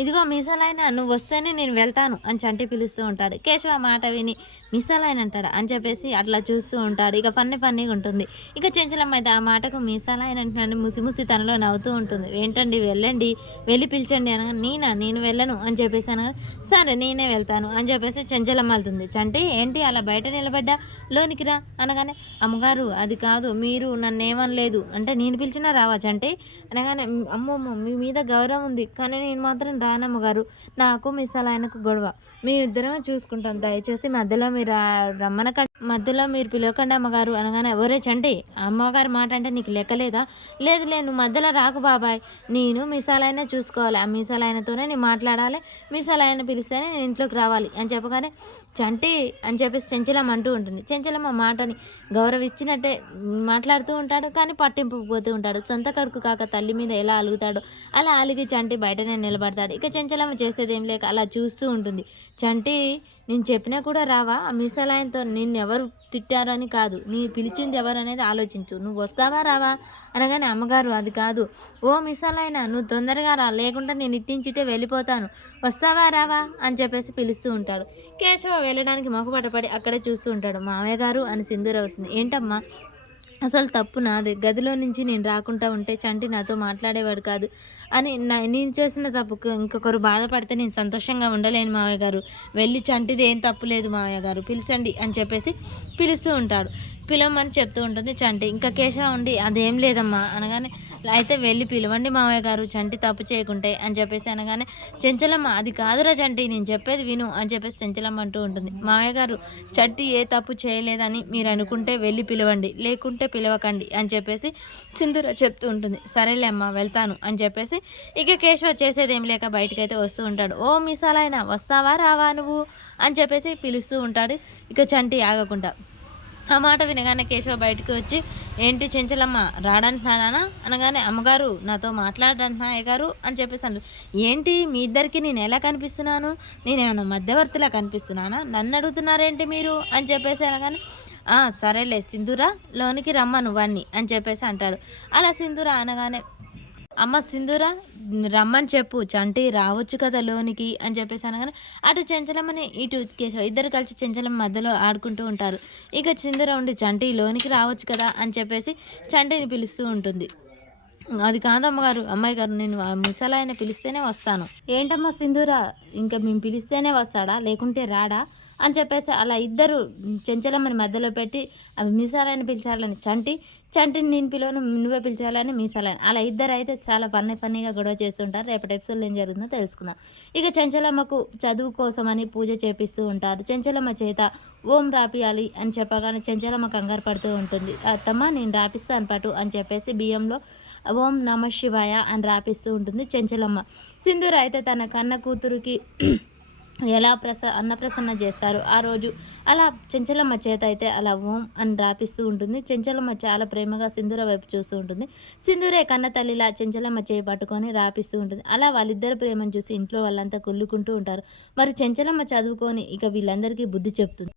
ఇదిగో మీసాలైన నువ్వు వస్తేనే నేను వెళ్తాను అని చంటి పిలుస్తూ ఉంటాడు. కేశవ మాట విని మీసాలైన అంటాడు అని చెప్పేసి అట్లా చూస్తూ ఉంటాడు. ఇక ఫన్నీగా ఉంటుంది. ఇక చెంచలమ్మ అయితే ఆ మాటకు మీసాలైన అంటున్నాను ముసి తనలో నవ్వుతూ ఉంటుంది. ఏంటండి వెళ్ళండి, వెళ్ళి పిలిచండి అనగా నేను వెళ్ళను అని చెప్పేసి అనగా సరే నేనే వెళ్తాను అని చెప్పేసి చెంచలమ్మ వెళ్తుంది. చంటి ఏంటి అలా బయట నిలబడ్డా, లోనికి రా అనగానే అమ్మగారు అది కాదు, మీరు నన్ను ఏమనలేదు అంటే నేను పిలిచినా రావా చంటి అనగానే అమ్మమ్మ మీ మీద గౌరవం ఉంది కానీ నేను మాత్రం రానమ్మగారు, నాకు మీ ఆయనకు గొడవ, మేమిద్దరమే చూసుకుంటాం, దయచేసి మధ్యలో మీరు మధ్యలో మీరు పిలవకండి అమ్మగారు అనగానే ఒరే చంటి అమ్మగారి మాట అంటే నీకు లెక్కలేదా, లేదు నువ్వు మధ్యలో రాకు బాబాయ్, నేను మీసాలైనా చూసుకోవాలి, ఆ మీసాలైనతోనే నేను మాట్లాడాలి, మీసాలైన పిలిస్తేనే నేను ఇంట్లోకి రావాలి అని చెప్పగానే చంటి అని చెప్పేసి చెంచలమ్మ అంటూ ఉంటుంది. చెంచలమ్మ మాటని గౌరవిచ్చినట్టే మాట్లాడుతూ ఉంటాడు కానీ పట్టింపు పోతూ ఉంటాడు. సొంత కడుకు కాక తల్లి మీద ఎలా అలుగుతాడో అలా అలిగి చంటి బయటనే నిలబడతాడు. ఇక చెంచలమ్మ చేసేది ఏం లేక అలా చూస్తూ ఉంటుంది. చంటి నేను చెప్పినా కూడా రావా, ఆ మీసాలయంతో నిన్నెవరు తిట్టారని కాదు, నీ పిలిచింది ఎవరు అనేది ఆలోచించు, నువ్వు వస్తావా రావా అనగానే అమ్మగారు అది కాదు, ఓ మిసాలైనా నువ్వు తొందరగా రా లేకుంటే నేను ఇట్టించిటే వెళ్ళిపోతాను, వస్తావా రావా అని చెప్పేసి పిలుస్తూ ఉంటాడు. కేశవ వెళ్ళడానికి మొక్కుపట్టపడి అక్కడే చూస్తూ ఉంటాడు. మామయ్య గారు అని సింధూర వస్తుంది. ఏంటమ్మా అసలు తప్పు నాదే, గదిలో నుంచి నేను రాకుండా ఉంటే చంటి నాతో మాట్లాడేవాడు కాదు అని నేను చేసిన తప్పుకు ఇంకొకరు బాధపడితే నేను సంతోషంగా ఉండలేను మావయ్య గారు, వెళ్ళి చంటిది ఏం తప్పు లేదు మావయ్య గారు పిలిచండి అని చెప్పేసి పిలుస్తూ ఉంటాడు. పిలవమని చెప్తూ ఉంటుంది చంటి. ఇంకా కేశవ ఉండి అదేం లేదమ్మా అనగానే అయితే వెళ్ళి పిలవండి మావయ్య గారు చంటి తప్పు చేయకుంటే అని చెప్పేసి అనగానే చెంచలమ్మ అది కాదురా చంటి నేను చెప్పేది విను అని చెప్పేసి చెంచలమ్మ అంటూ ఉంటుంది. మావయ్య గారు చంటి ఏ తప్పు చేయలేదని మీరు అనుకుంటే వెళ్ళి పిలవండి, లేకుంటే పిలవకండి అని చెప్పేసి సింధూర చెప్తూ ఉంటుంది. సరేలే అమ్మ వెళ్తాను అని చెప్పేసి ఇక కేశవ చేసేదేం లేక బయటకైతే వస్తూ ఉంటాడు. ఓ మిసాలైనా వస్తావా రావా నువ్వు అని చెప్పేసి పిలుస్తూ ఉంటాడు. ఇక చంటి ఆగకుండా ఆ మాట వినగానే కేశవ బయటకు వచ్చి ఏంటి చెంచలమ్మ రాడంటున్నానా అనగానే అమ్మగారు నాతో మాట్లాడంటున్నా అయ్యగారు అని చెప్పేసి అన్నారు. ఏంటి మీ ఇద్దరికి నేను ఎలా కనిపిస్తున్నాను, నేనేమన్నా మధ్యవర్తిలా కనిపిస్తున్నానా, నన్ను అడుగుతున్నారేంటి మీరు అని చెప్పేసి అనగానే సరేలే సింధూరా లోనికి రమ్మను వాన్ని అని చెప్పేసి అంటాడు. అలా సింధూర అనగానే అమ్మ సింధూర రమ్మని చెప్పు చంటి రావచ్చు కదా లోనికి అని చెప్పేసి అనగానే అటు చెంచలమ్మని ఇటు కేశవ ఇద్దరు కలిసి చెంచలమ్మ మధ్యలో ఆడుకుంటూ ఉంటారు. ఇక సింధూర ఉండి చంటి లోనికి రావచ్చు కదా అని చెప్పేసి చంటిని పిలుస్తూ ఉంటుంది. అది కాదమ్మగారు అమ్మాయి గారు నేను ఆ ముసలాయన పిలిస్తేనే వస్తాను. ఏంటమ్మా సింధూర ఇంకా మేము పిలిస్తేనే వస్తాడా లేకుంటే రాడా అని చెప్పేసి అలా ఇద్దరు చెంచలమ్మని మధ్యలో పెట్టి అవి మీసాలని పిలిచాలని చంటిని నేను పిలవను నువ్వే పిలిచాలని మీసాలని అలా ఇద్దరు అయితే చాలా ఫన్నీగా గొడవ చేస్తుంటారు. రేపటి ఎపిసోడ్లో ఏం జరుగుతుందో తెలుసుకుందాం. ఇక చెంచలమ్మకు చదువు కోసమని పూజ చేపిస్తూ ఉంటారు. చెంచలమ్మ చేత ఓం రాపియాలి అని చెప్పగానే చెంచలమ్మ కంగారు పడుతూ ఉంటుంది. అత్తమ్మ నేను రాపిస్తాను పటు అని చెప్పేసి బియ్యంలో ఓం నమ శివాయ అని రాపిస్తూ ఉంటుంది చెంచలమ్మ. సింధూర అయితే తన కన్న కూతురికి ఎలా అన్నప్రసన్న చేస్తారు ఆ రోజు అలా చెంచలమ్మ చేత అయితే అలా ఓం అని రాపిస్తూ ఉంటుంది. చెంచలమ్మ చాలా ప్రేమగా సింధూర వైపు చూస్తూ ఉంటుంది. సింధూరే కన్న తల్లిలా చెంచలమ్మ చేయి పట్టుకొని రాపిస్తూ ఉంటుంది. అలా వాళ్ళిద్దరు ప్రేమను చూసి ఇంట్లో వాళ్ళంతా కుళ్ళుకుంటూ ఉంటారు. మరి చెంచలమ్మ చదువుకొని ఇక వీళ్ళందరికీ బుద్ధి చెప్తుంది.